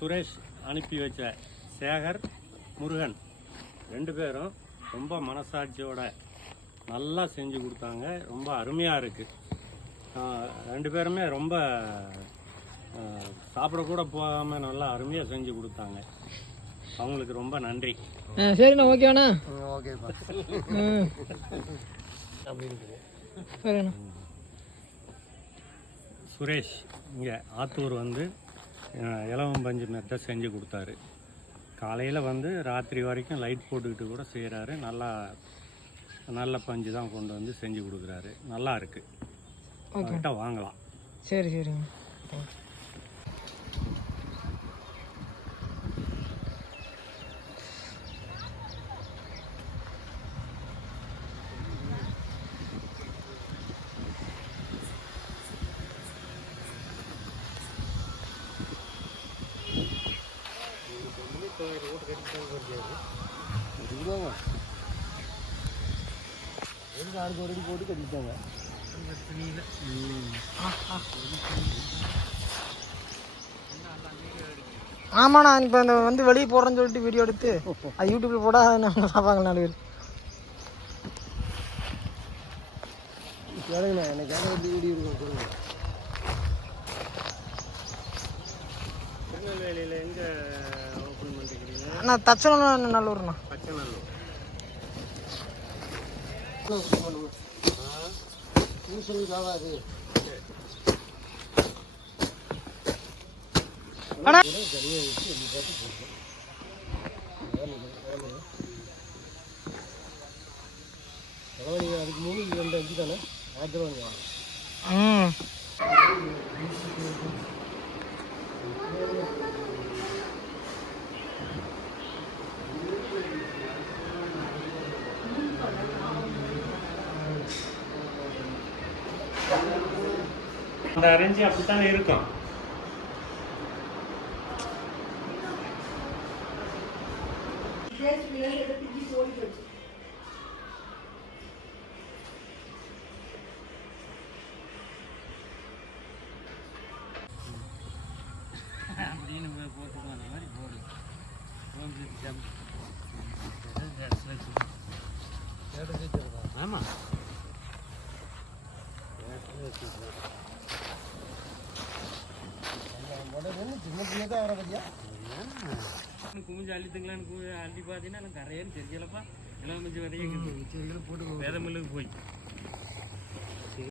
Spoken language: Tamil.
சுரேஷ் அனுப்பி வச்ச சேகர், முருகன் 2 பேரும் ரொம்ப மனசாட்சியோட நல்லா செஞ்சு கொடுத்தாங்க. ரொம்ப அருமையாக இருக்குது. 2 பேருமே ரொம்ப சாப்பிடக்கூட போகாமல் நல்லா அருமையாக செஞ்சு கொடுத்தாங்க. அவங்களுக்கு ரொம்ப நன்றி. சரிண்ணா, ஓகேண்ணா. ஓகேப்பா. சரிண்ணா. சுரேஷ் இங்கே ஆத்தூர் வந்து இலவம் பஞ்சு மெத்தை செஞ்சு கொடுத்தாரு. காலையில் வந்து ராத்திரி வரைக்கும் லைட் போட்டுக்கிட்டு கூட செய்கிறாரு. நல்ல பஞ்சு தான் கொண்டு வந்து செஞ்சு கொடுக்குறாரு. நல்லா இருக்குது. அவர்கிட்ட வாங்கலாம். சரி சரிங்க. ஒரு அடி போட்டு கட்டிட்டாங்க. ஆமாண்ணா, இப்போ இந்த வந்து வெளியே போடுறேன்னு சொல்லிட்டு வீடியோ எடுத்து அது யூடியூப்ல போட நம்ம பார்ப்பாங்க 4 பேர். கேளுங்கண்ணா, எனக்கு வீடியோ இருக்கும். திருநெல்வேலியில் எங்கே ஓப்பன் பண்ணிக்கிறீங்க? அண்ணா தச்சனூர் நல்லூர்ண்ணா. பச்சநல்லூர். அண்ணா அதுக்கு 3 2 5 தானே 1000 ரூபாங்க. அந்த அரேஞ்சு அப்படித்தானே இருக்கும். அப்படின்னு போட்டுக்கோ, அந்த மாதிரி போடு. ஆமாம், சின்ன சின்னதாக வர பத்தியா குமிஞ்சு அள்ளித்துங்களான்னு அள்ளி பார்த்தீங்கன்னா கரையன்னு தெரிஞ்சலப்பா. இளவமைச்சு வரையும் போட்டு வேத மில்லுக்கு போய்